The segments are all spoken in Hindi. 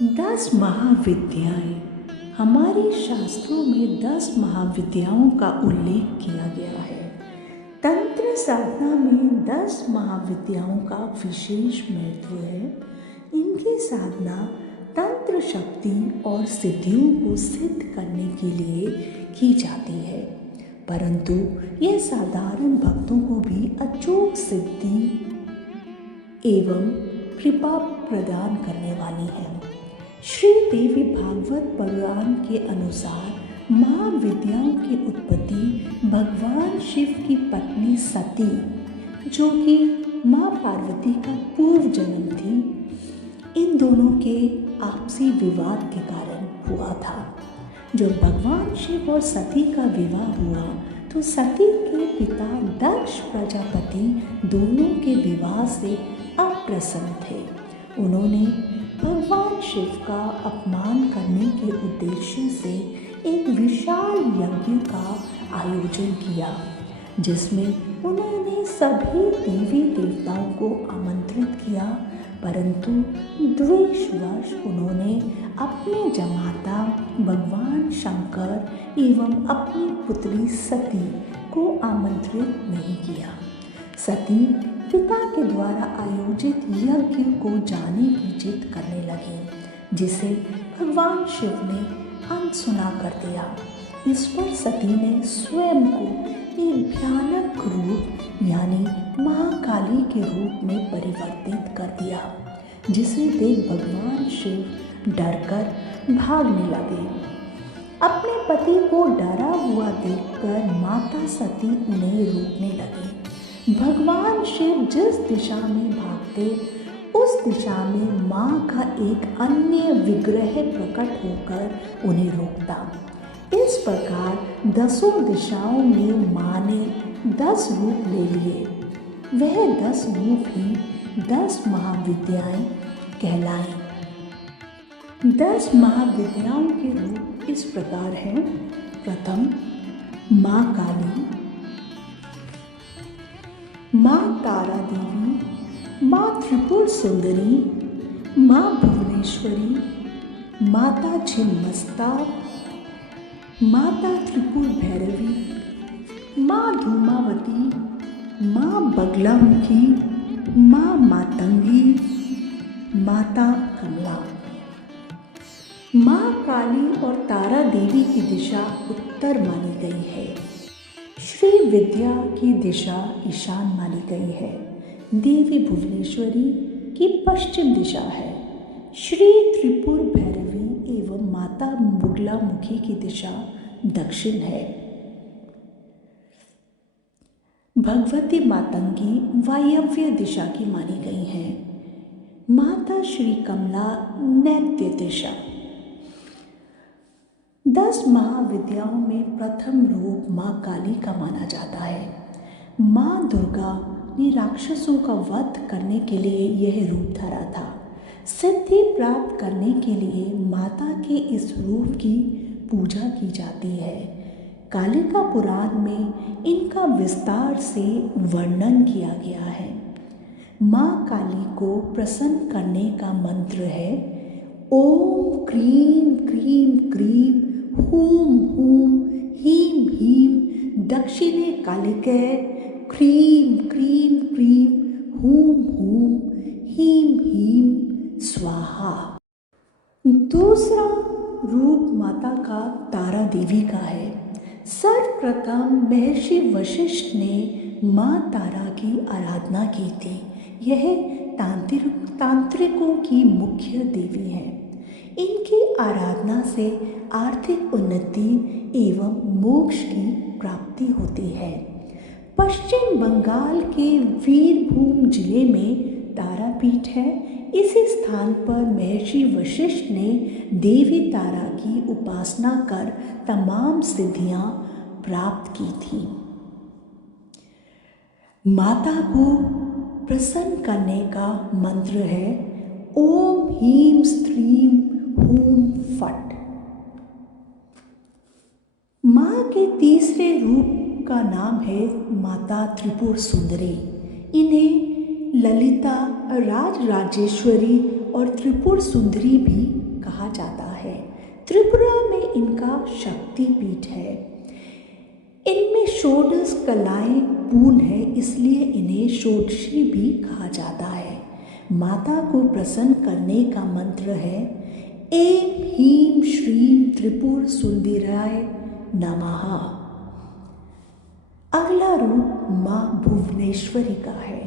10 महाविद्याएं। हमारे शास्त्रों में 10 महाविद्याओं का उल्लेख किया गया है। तंत्र साधना में 10 महाविद्याओं का विशेष महत्व है। इनकी साधना तंत्र शक्ति और सिद्धियों को सिद्ध करने के लिए की जाती है, परंतु यह साधारण भक्तों को भी अचूक सिद्धि एवं कृपा प्रदान करने वाली है। श्री देवी भागवत पुराण के अनुसार महाविद्याओं की उत्पत्ति भगवान शिव की पत्नी सती, जो कि माँ पार्वती का पूर्व जन्म थी, इन दोनों के आपसी विवाद के कारण हुआ था। जब भगवान शिव और सती का विवाह हुआ तो सती के पिता दक्ष प्रजापति दोनों के विवाह से अप्रसन्न थे। उन्होंने भगवान शिव का अपमान करने के उद्देश्य से एक विशाल यज्ञ का आयोजन किया, जिसमें उन्होंने सभी देवी देवताओं को आमंत्रित किया, परंतु द्वेषवश उन्होंने अपने जमाता भगवान शंकर एवं अपनी पुत्री सती को आमंत्रित नहीं किया। सती पिता के द्वारा आयोजित यज्ञ को जाने की जिद करने लगी, जिसे भगवान शिव ने अनसुना कर दिया। इस पर सती ने स्वयं को एक भयानक रूप यानी महाकाली के रूप में परिवर्तित कर दिया, जिसे देख भगवान शिव डरकर भागने लगे। अपने पति को डरा हुआ देखकर माता सती उन्हें रोकने लगी। भगवान शिव जिस दिशा में भागते, उस दिशा में माँ का एक अन्य विग्रह प्रकट होकर उन्हें रोकता। इस प्रकार 10 दिशाओं में माँ ने 10 रूप ले लिए। वह 10 रूप ही 10 महाविद्याएं कहलाएं। 10 महाविद्याओं के रूप इस प्रकार हैं। प्रथम, माँ काली, माँ तारा देवी, माँ त्रिपुर सुंदरी, माँ भुवनेश्वरी, माता छिन्नमस्ता, माता त्रिपुर भैरवी, माँ धूमावती, माँ बगलामुखी, माँ मातंगी, माता कमला। माँ काली और तारा देवी की दिशा उत्तर मानी गई है। श्री विद्या की दिशा ईशान मानी गई है। देवी भुवनेश्वरी की पश्चिम दिशा है। श्री त्रिपुर भैरवी एवं माता बगलामुखी की दिशा दक्षिण है। भगवती मातंगी वायव्य दिशा की मानी गई है। माता श्री कमला नैत्य दिशा। 10 महाविद्याओं में प्रथम रूप माँ काली का माना जाता है। माँ दुर्गा ने राक्षसों का वध करने के लिए यह रूप धरा था। सिद्धि प्राप्त करने के लिए माता के इस रूप की पूजा की जाती है। कालिका पुराण में इनका विस्तार से वर्णन किया गया है। माँ काली को प्रसन्न करने का मंत्र है ओम क्रीं क्रीं क्रीं हूम हूम हीम हीम दक्षिणे कालिके क्रीं क्रीं क्रीं हूम हूम हीम हीम स्वाहा। दूसरा रूप माता का तारा देवी का है। सर्वप्रथम महर्षि वशिष्ठ ने माँ तारा की आराधना की थी। यह तांत्रिकों की मुख्य देवी है। इनकी आराधना से आर्थिक उन्नति एवं मोक्ष की प्राप्ति होती है। पश्चिम बंगाल के वीरभूम जिले में तारापीठ है। इसी स्थान पर महर्षि वशिष्ठ ने देवी तारा की उपासना कर तमाम सिद्धियां प्राप्त की थी। माता को प्रसन्न करने का मंत्र है ओम ह्रीं स्त्रीं हूम फट। माँ के तीसरे रूप का नाम है माता त्रिपुर सुंदरी। इन्हें ललिता, राजराजेश्वरी और त्रिपुर सुंदरी भी कहा जाता है। त्रिपुरा में इनका शक्तिपीठ है। इनमें षोडश कलाएं पूर्ण है, इसलिए इन्हें षोडशी भी कहा जाता है। माता को प्रसन्न करने का मंत्र है ऐं ह्रीं श्रीं त्रिपुर सुंदराय नमः। अगला रूप माँ भुवनेश्वरी का है।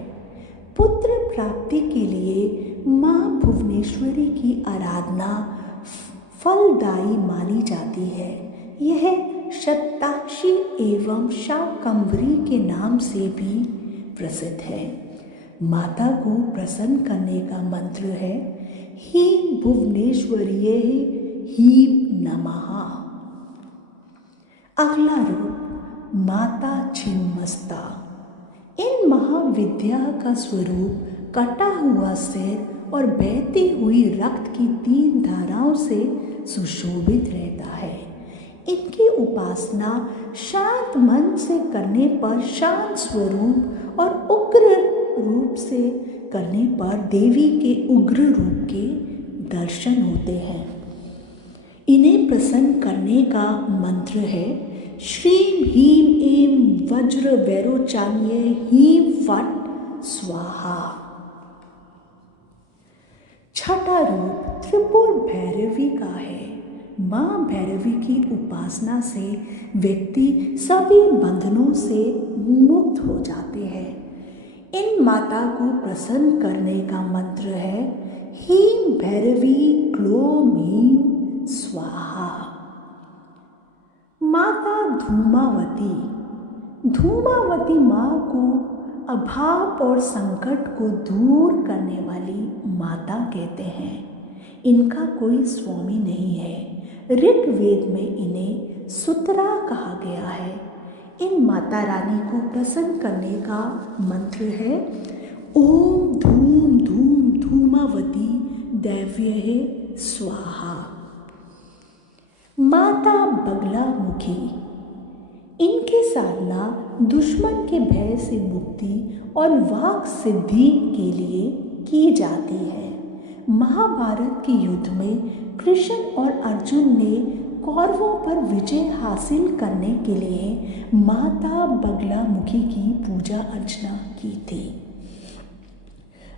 पुत्र प्राप्ति के लिए माँ भुवनेश्वरी की आराधना फलदायी मानी जाती है। यह शताक्षी एवं शाकंभरी के नाम से भी प्रसिद्ध है। माता को प्रसन्न करने का मंत्र है ह्रीं भुवनेश्वर्यै ह्रीं नमः। अगला रूप माता छिन्नमस्ता। इन महाविद्या का स्वरूप कटा हुआ सिर और बहती हुई रक्त की 3 धाराओं से सुशोभित रहता है। इनकी उपासना शांत मन से करने पर शांत स्वरूप और उग्र रूप से करने पर देवी के उग्र रूप के दर्शन होते हैं। इन्हें प्रसन्न करने का मंत्र है श्रीं ह्रीं ऐं वज्र वैरोचान्ये ह्रीं फट् स्वाहा। छठा रूप त्रिपुर भैरवी का है। माँ भैरवी की उपासना से व्यक्ति सभी बंधनों से मुक्त हो जाते हैं। इन माता को प्रसन्न करने का मंत्र है ह्रीं भैरवी क्लों ह्रीं स्वाहा। माता धूमावती। धूमावती माँ को अभाव और संकट को दूर करने वाली माता कहते हैं। इनका कोई स्वामी नहीं है। ऋग्वेद में इन्हें सुतरा कहा गया है। इन माता रानी को प्रसन्न करने का मंत्र है ओम धूम धूम धूमावती दैव्यहे स्वाहा। माता बगलामुखी। इनकी साधना दुश्मन के भय से मुक्ति और वाक सिद्धि के लिए की जाती है। महाभारत के युद्ध में कृष्ण और अर्जुन ने कौरवों पर विजय हासिल करने के लिए माता बगलामुखी की पूजा अर्चना की थी।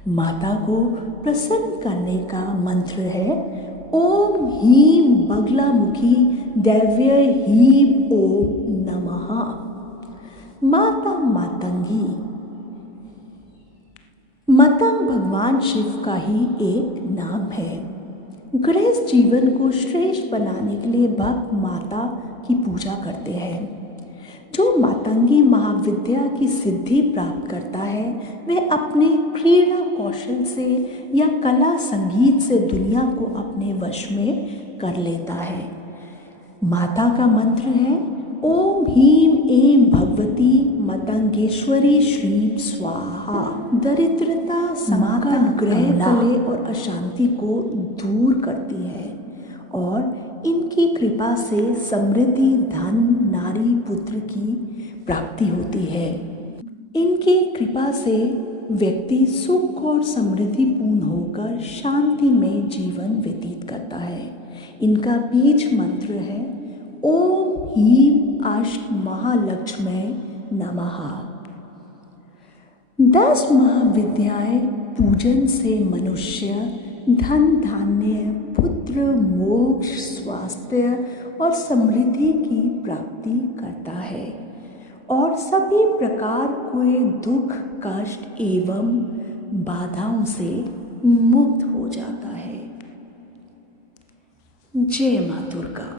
माता को प्रसन्न करने का मंत्र है ओम ह्रीं बगलामुखी दैव्य ह्रीं ओम नमः। माता मातंगी। मतंग भगवान शिव का ही एक नाम है। गृहस्थ जीवन को श्रेष्ठ बनाने के लिए भक्त माता की पूजा करते हैं। जो मातंगी महाविद्या की सिद्धि प्राप्त करता है वह अपने क्रीड़ा कौशल से या कला संगीत से दुनिया को अपने वश में कर लेता है। माता का मंत्र है ओम ह्रीं ऐं भगवती मतंगेश्वरी श्रीं स्वाहा। दरिद्रता समागम ग्रह कले और अशांति को दूर करती है और इनकी कृपा से समृद्धि धन नारी पुत्र की प्राप्ति होती है। इनकी कृपा से व्यक्ति सुख और समृद्धि पूर्ण होकर शांति में जीवन व्यतीत करता है। इनका बीज मंत्र है ओम ह्रीं अष्ट महालक्ष्म्यै नमः। 10 महाविद्याएं पूजन से मनुष्य धन धान्य पुत्र मोक्ष स्वास्थ्य और समृद्धि की प्राप्ति करता है और सभी प्रकार के दुख कष्ट एवं बाधाओं से मुक्त हो जाता है। जय मां दुर्गा।